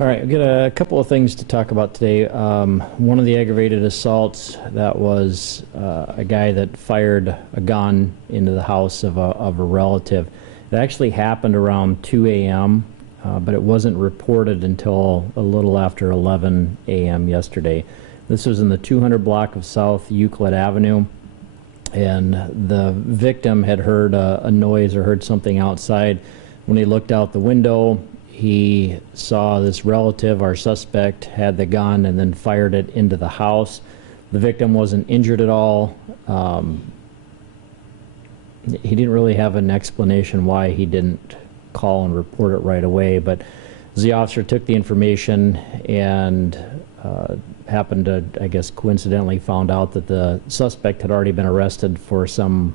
All right, we've got a couple of things to talk about today. One of the aggravated assaults, that was a guy that fired a gun into the house of a relative. It actually happened around 2 a.m., but it wasn't reported until a little after 11 a.m. yesterday. This was in the 200 block of South Euclid Avenue, and the victim had heard a noise or heard something outside. When he looked out the window, he saw this relative, our suspect, had the gun and then fired it into the house. The victim wasn't injured at all. He didn't really have an explanation why he didn't call and report it right away, but the officer took the information and happened to, I guess, coincidentally found out that the suspect had already been arrested for some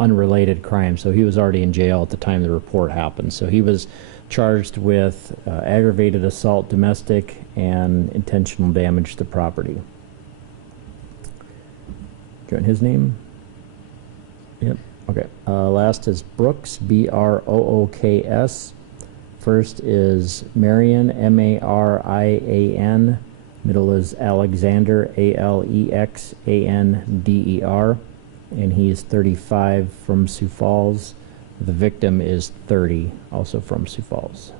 unrelated crime, so he was already in jail at the time the report happened. So he was charged with aggravated assault, domestic, and intentional damage to property. Do you want his name? Yep. Okay. Last is Brooks, B-R-O-O-K-S. First is Marian, M-A-R-I-A-N. Middle is Alexander, A-L-E-X-A-N-D-E-R. And he is 35 from Sioux Falls. The victim is 30, also from Sioux Falls.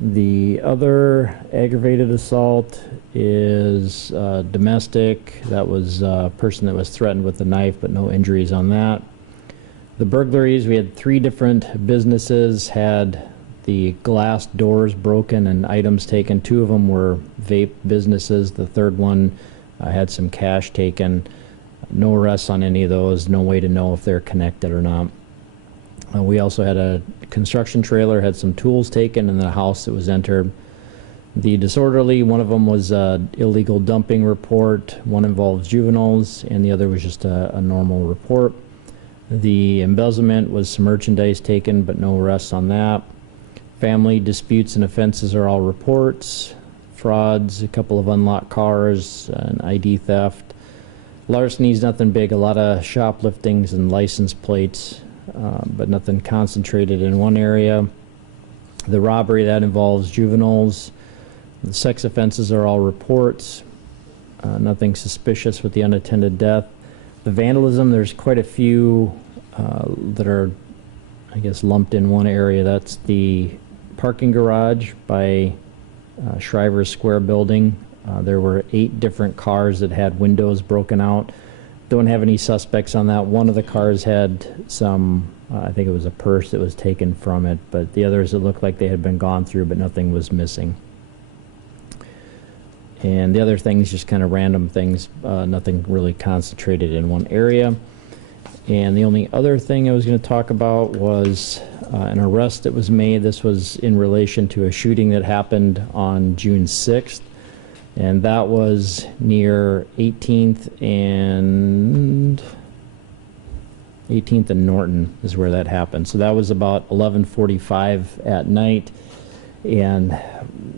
The other aggravated assault is domestic. That was a person that was threatened with a knife, but no injuries on that. The burglaries, we had 3 different businesses had the glass doors broken and items taken. 2 of them were vape businesses. The third one had some cash taken. No arrests on any of those, no way to know if they're connected or not. We also had a construction trailer, had some tools taken, and the house that was entered. The disorderly, one of them was an illegal dumping report, one involves juveniles, and the other was just a normal report. The embezzlement was some merchandise taken, but no arrests on that. Family disputes and offenses are all reports. Frauds, a couple of unlocked cars, an ID theft. Larceny's nothing big, a lot of shopliftings and license plates, but nothing concentrated in one area. The robbery, that involves juveniles. The sex offenses are all reports. Nothing suspicious with the unattended death. The vandalism, there's quite a few that are, I guess, lumped in one area. That's the parking garage by Shriver Square building. There were 8 different cars that had windows broken out. Don't have any suspects on that. One of the cars had some, I think it was a purse that was taken from it, but the others, it looked like they had been gone through, but nothing was missing. And the other things, just kind of random things, nothing really concentrated in one area. And the only other thing I was going to talk about was an arrest that was made. This was in relation to a shooting that happened on June 6th. And that was near 18th and Norton is where that happened. So that was about 11:45 at night. And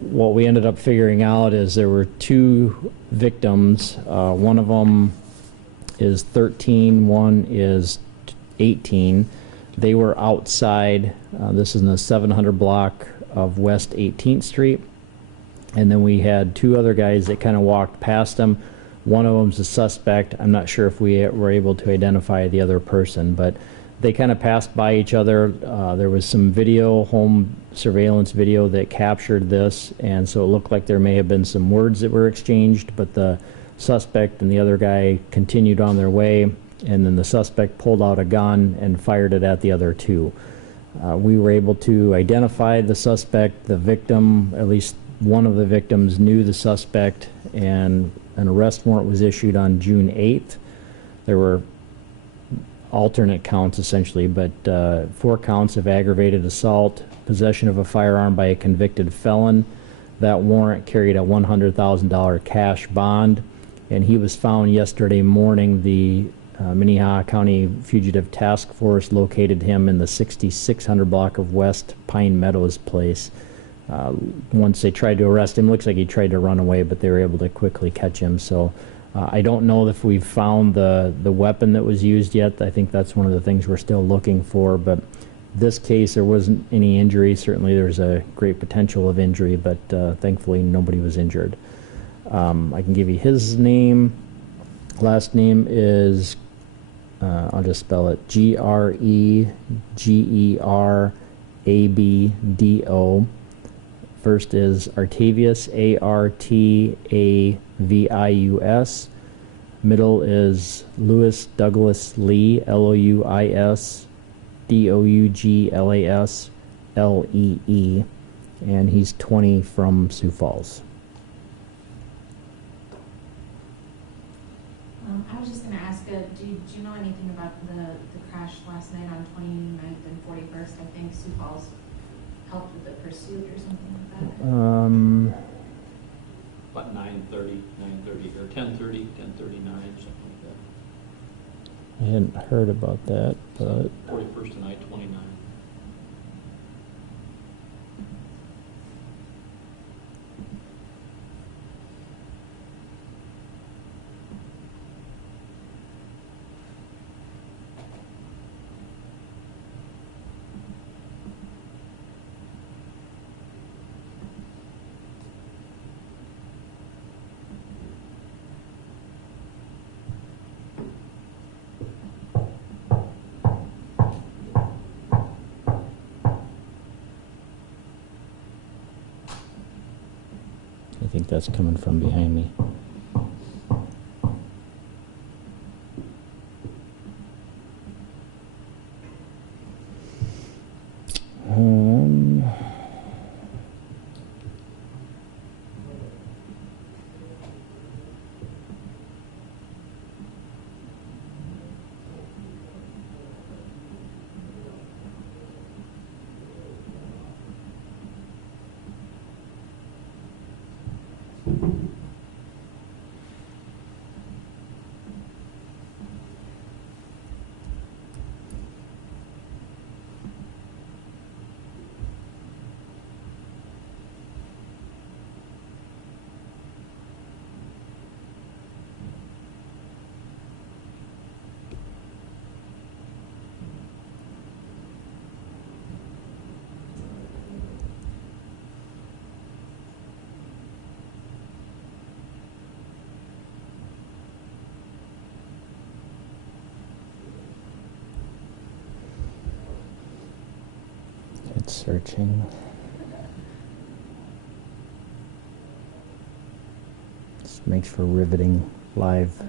what we ended up figuring out is there were 2 victims. One of them is 13, one is 18. They were outside. This is in the 700 block of West 18th Street. And then we had 2 other guys that kind of walked past them. One of them's a suspect. I'm not sure if we were able to identify the other person, but they kind of passed by each other. There was some video, home surveillance video, that captured this, and so it looked like there may have been some words that were exchanged, but the suspect and the other guy continued on their way, and then the suspect pulled out a gun and fired it at the other 2. We were able to identify the suspect. The victim, at least one of the victims, knew the suspect, and an arrest warrant was issued on June 8th. There were alternate counts essentially, but 4 counts of aggravated assault, possession of a firearm by a convicted felon. That warrant carried a $100,000 cash bond, and he was found yesterday morning. The Minnehaha County Fugitive Task Force located him in the 6600 block of West Pine Meadows Place. Once they tried to arrest him, looks like he tried to run away, but they were able to quickly catch him. So I don't know if we've found the weapon that was used yet. I think that's one of the things we're still looking for, but This case, there wasn't any injury. Certainly, there was a great potential of injury, but thankfully, nobody was injured. I can give you his name. Last name is, I'll just spell it, Gregerabdo. First is Artavius, Artavius. Middle is Louis Douglas Lee, Louis Douglas Lee, and he's 20 from Sioux Falls. I was just going to ask, do you know anything about the crash last night on 29th and 41st? I think Sioux Falls helped with the pursuit or something like that. About 9:30 or 10:30, 10:39, something like that. I hadn't heard about that, but 41st and I-29. I think that's coming from behind me. It's searching. This makes for riveting live.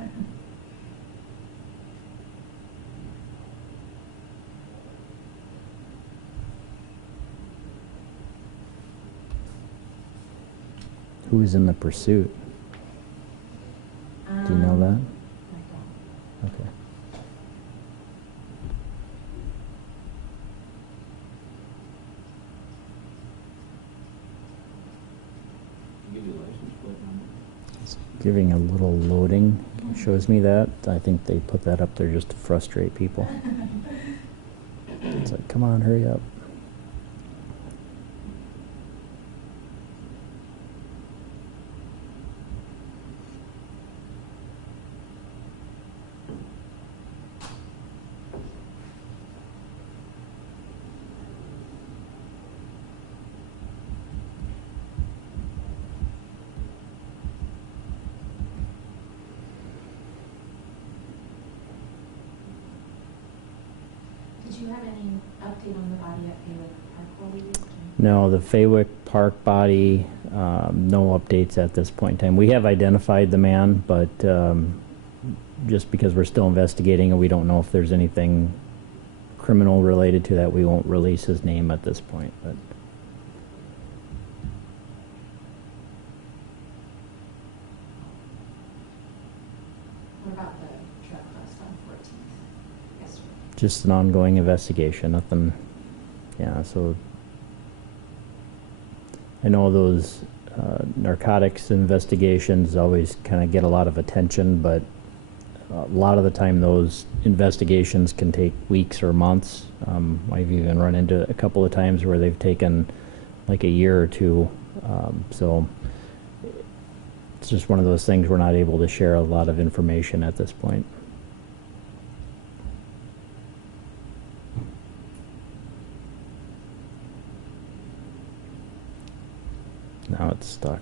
Who is in the pursuit? Do you know that? Okay. Give you a license plate number. It's giving a little loading. It shows me that. I think they put that up there just to frustrate people. It's like, come on, hurry up. Did you have any update on the body at Faywick Park while we used? No, the Faywick Park body, no updates at this point in time. We have identified the man, but just because we're still investigating and we don't know if there's anything criminal related to that, we won't release his name at this point. But What about the drug bust on 14th yesterday? just an ongoing investigation, nothing, yeah, so I know those narcotics investigations always kind of get a lot of attention, but a lot of the time those investigations can take weeks or months. I've even run into a couple of times where they've taken like a year or two. So it's just one of those things we're not able to share a lot of information at this point. Now it's stuck.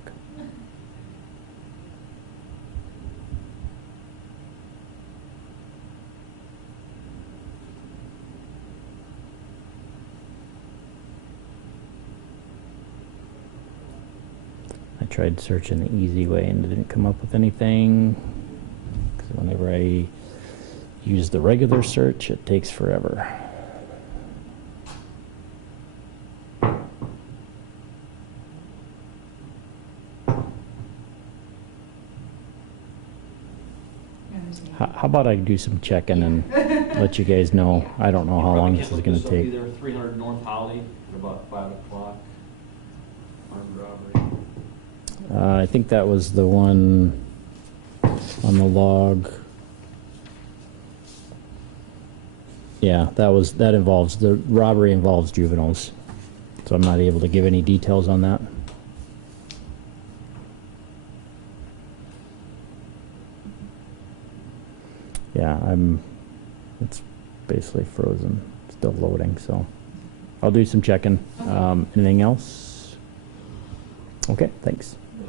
I tried searching the easy way and didn't come up with anything. 'Cause whenever I use the regular search, it takes forever. How about I do some checking and let you guys know? I don't know how long this is going to take. There, 300 North Holly at about 5 o'clock. Armed robbery. I think that was the one on the log. Yeah, that involves, the robbery involves juveniles. So I'm not able to give any details on that. Yeah, it's basically frozen, still loading, so I'll do some checking. Okay. Anything else? Okay, thanks.